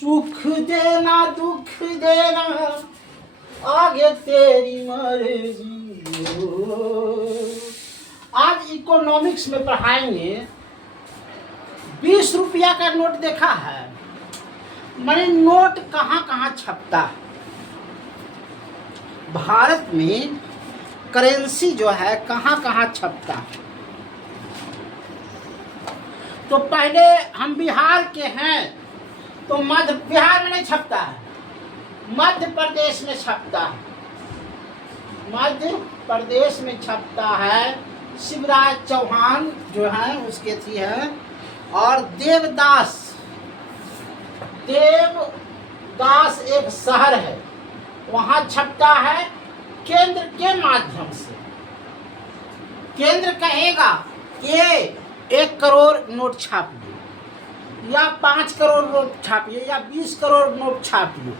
सुख देना दुख देना आगे तेरी मर्जी हो। आज इकोनॉमिक्स में पढ़ाएंगे। 20 रुपया का नोट देखा है, मैंने नोट कहाँ कहाँ छपता है। भारत में करेंसी जो है कहाँ कहाँ छपता है। तो पहले हम बिहार के हैं तो बिहार में नहीं छपता है, मध्य प्रदेश में छपता है। मध्य प्रदेश में छपता है। शिवराज चौहान जो है उसके थी है। और देवदास एक शहर है, वहाँ छपता है केंद्र के माध्यम से। केंद्र कहेगा ये 1 करोड़ नोट छापिए या 5 करोड़ नोट छापिए या 20 करोड़ नोट छापिए।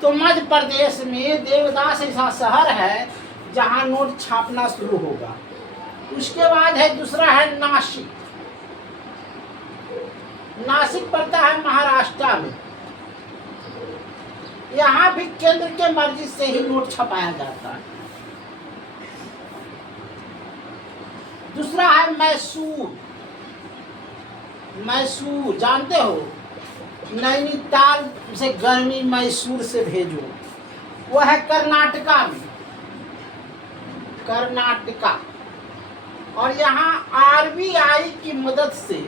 तो मध्य प्रदेश में देवदास ऐसा शहर है जहाँ नोट छापना शुरू होगा। उसके बाद है दूसरा है नासिक। नासिक पड़ता है महाराष्ट्र में। यहाँ भी केंद्र के मर्जी से ही नोट छपाया जाता है। दूसरा है मैसूर। मैसूर जानते हो, नैनीताल से गर्मी मैसूर से भेजो, वो है कर्नाटका में। कर्नाटका। और यहाँ आरबीआई की मदद से,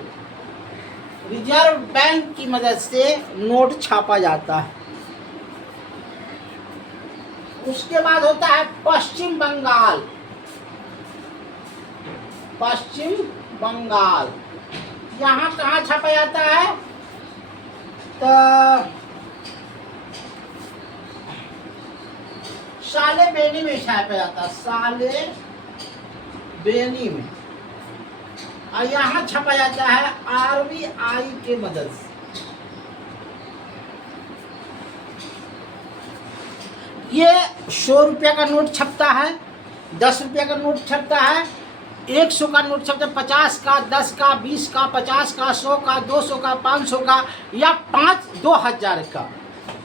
रिजर्व बैंक की मदद से नोट छापा जाता है। उसके बाद होता है पश्चिम बंगाल। पश्चिम बंगाल यहाँ कहाँ छापा जाता है? तो साले बेनी में छापा जाता है। साले बेनी में। और यहाँ छपा जाता है आरबीआई के मदद से। ये 100 रुपया का नोट छपता है, 10 रुपया का नोट छपता है, 100 का नोट छपता है, 50 का, 10 का, 20 का, 50 का, 100 का, 200 का, 500 का या 2000 का।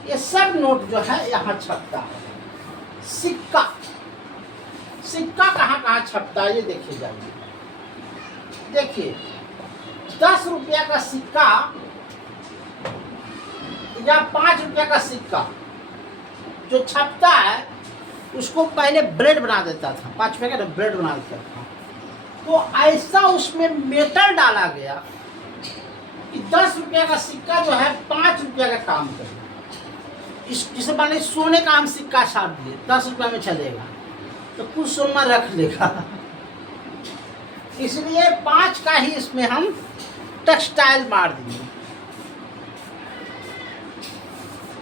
ये सब नोट जो है यहाँ छपता है। सिक्का। सिक्का कहाँ कहाँ छपता है ये देखिए जाइए। देखिए 10 रुपया का सिक्का या 5 रुपया का सिक्का जो छपता है उसको पहले ब्रेड बना देता था। 5 रुपये का ब्रेड बना देता था। तो ऐसा उसमें मेटल डाला गया कि 10 रुपया का सिक्का जो है 5 रुपया का काम करेगा। जिसे मान लीजिए सोने का हम सिक्का छाप दिए, 10 रुपया में चलेगा तो कुछ सोना रख लेगा। इसलिए 5 का ही इसमें हम टेक्सटाइल मार दिए।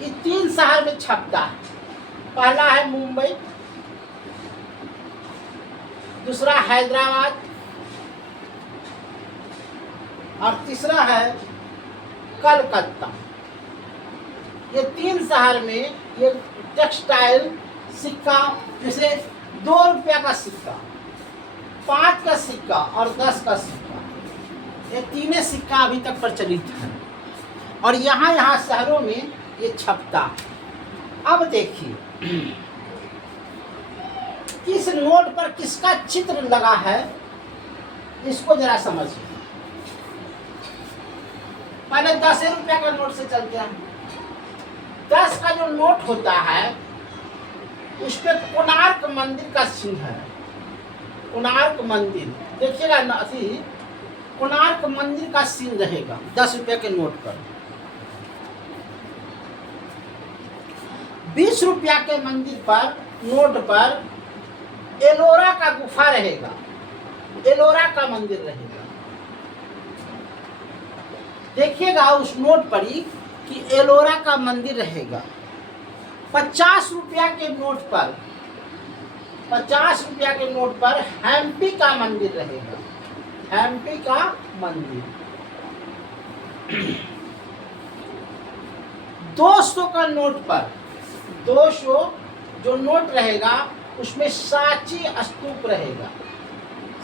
ये 3 शहर में छपता है। पहला है मुंबई, दूसरा हैदराबाद और तीसरा है कलकत्ता। ये 3 शहर में ये टेक्सटाइल सिक्का, जैसे 2 रुपया का सिक्का, 5 का सिक्का और 10 का सिक्का, ये तीनों सिक्का अभी तक प्रचलित है और यहाँ शहरों में ये छपता। अब देखिए किस नोट पर किसका चित्र लगा है इसको जरा समझिए। पहले 10 रुपया का नोट से चलते हैं। 10 का जो नोट होता है उस पर कोणार्क मंदिर का चिन्ह है। कोणार्क मंदिर देखिएगा ना, कोणार्क मंदिर का चिन्ह रहेगा 10 रुपये के नोट पर। 20 रुपया के मंदिर पर नोट पर एलोरा का गुफा रहेगा, एलोरा का मंदिर रहेगा। देखिएगा उस नोट पर ही कि एलोरा का मंदिर रहेगा। 50 रुपया के नोट पर, 50 रुपया के नोट पर हम्पी का मंदिर रहेगा, हम्पी का मंदिर। 200 का नोट पर, 200 जो नोट रहेगा उसमें सांची स्तूप रहेगा,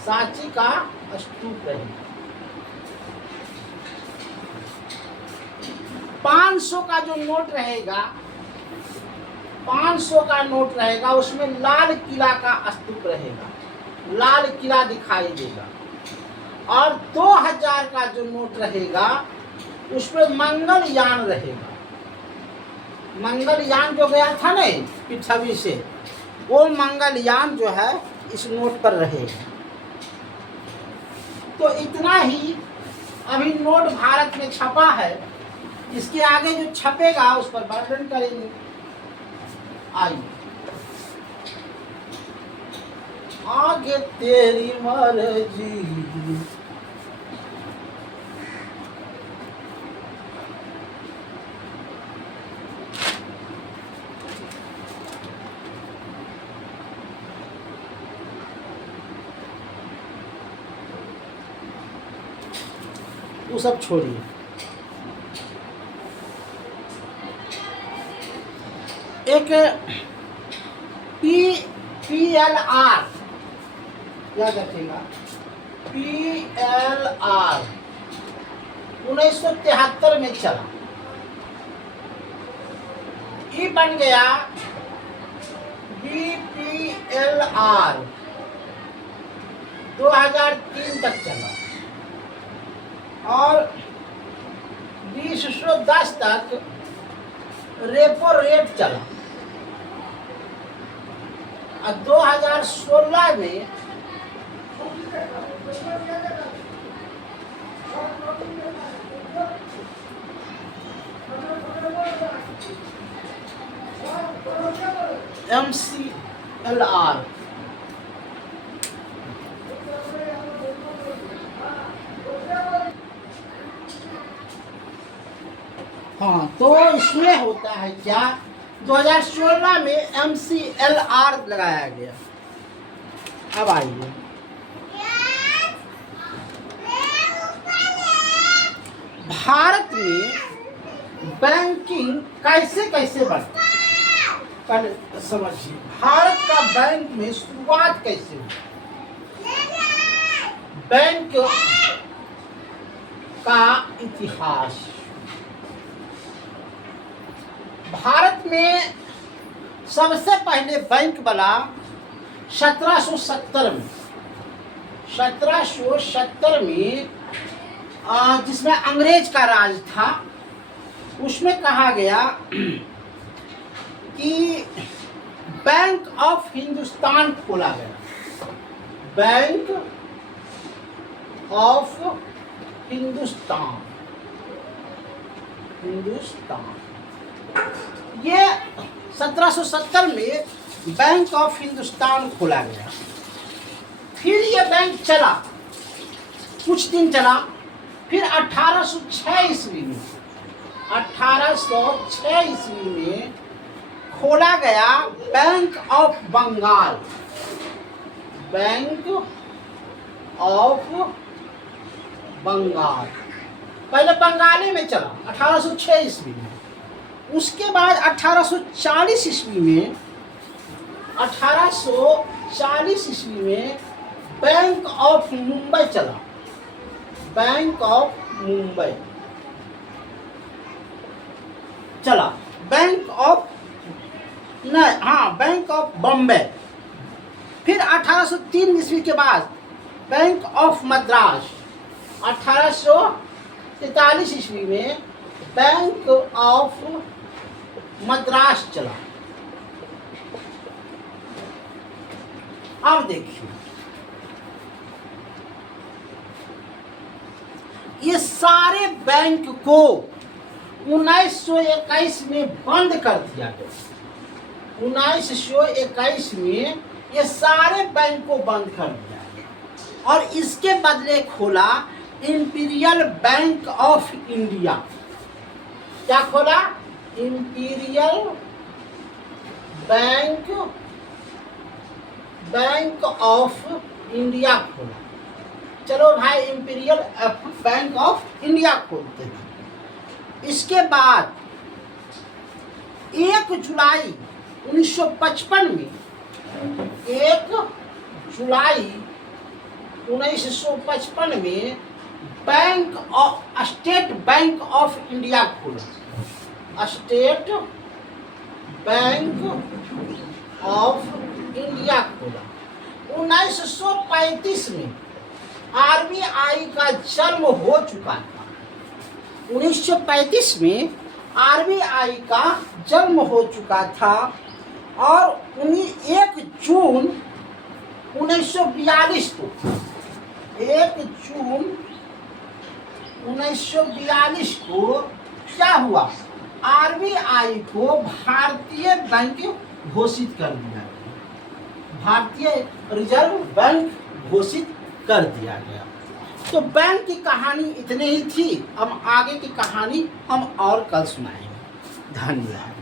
सांची का स्तूप रहेगा। 500 का जो नोट रहेगा, 500 का नोट रहेगा, उसमें लाल किला का स्तूप रहेगा, लाल किला दिखाई देगा। और 2000 का जो नोट रहेगा उसमें मंगलयान रहेगा। मंगलयान जो गया था ना पृथ्वी से, वो मंगलयान जो है इस नोट पर रहेगा। तो इतना ही अभी नोट भारत में छपा है। इसके आगे जो छपेगा उस पर वर्णन करेंगे। आइए, आगे तेरी मर्जी। वो सब छोड़िए। एक PLR याद रखिएगा, PLR 1973 में चला। ये बन गया BPLR 2003 तक चला। और 2010 तक रेपो रेट चला। और 2016 में MCLR। हाँ, तो इसमें होता है क्या, 2016 में MCLR लगाया गया। अब आइए, भारत में बैंकिंग कैसे कैसे बढ़ता, पहले समझिए। भारत का बैंक में शुरुआत कैसे हुई, बैंक का इतिहास। भारत में सबसे पहले बैंक बना 1770 में। 1770 में जिसमें अंग्रेज का राज था, उसमें कहा गया कि बैंक ऑफ हिंदुस्तान खोला गया। बैंक ऑफ हिंदुस्तान, ये 1770 में बैंक ऑफ हिंदुस्तान खोला गया। फिर ये बैंक चला, कुछ दिन चला। फिर 1806 ईस्वी में, 1806 ईस्वी में खोला गया bank of Bengal. Bank of Bengal पहले बंगाली में चला 1806 ईस्वी में। उसके बाद 1840 ईस्वी में, 1840 ईस्वी में बैंक ऑफ मुंबई चला। बैंक ऑफ मुंबई चला। बैंक ऑफ नहीं, हाँ, बैंक ऑफ बॉम्बे। फिर 1803 ईस्वी के बाद बैंक ऑफ मद्रास। 1843 ईस्वी में बैंक ऑफ मद्रास चला। अब देखिए, ये सारे बैंक को 1921 में बंद कर दिया गया। 1921 में ये सारे बैंक को बंद कर दिया गया और इसके बदले खोला इंपीरियल बैंक ऑफ इंडिया। क्या खोला? इंपीरियल बैंक ऑफ इंडिया खोला। चलो भाई, इंपीरियल बैंक ऑफ इंडिया खोलते हैं। इसके बाद 1 जुलाई 1955 में, 1 जुलाई 1955 में bank of state bank of India खोला। स्टेट बैंक ऑफ इंडिया खोला। 1935 में आरबीआई का जन्म हो चुका था। 1935 में आरबीआई का जन्म हो चुका था और 1 जून 1942 को 1 जून 1942 को क्या हुआ, आरबीआई को भारतीय बैंक घोषित कर दिया गया, भारतीय रिजर्व बैंक घोषित कर दिया गया। तो बैंक की कहानी इतनी ही थी। अब आगे की कहानी हम और कल सुनाएंगे। धन्यवाद।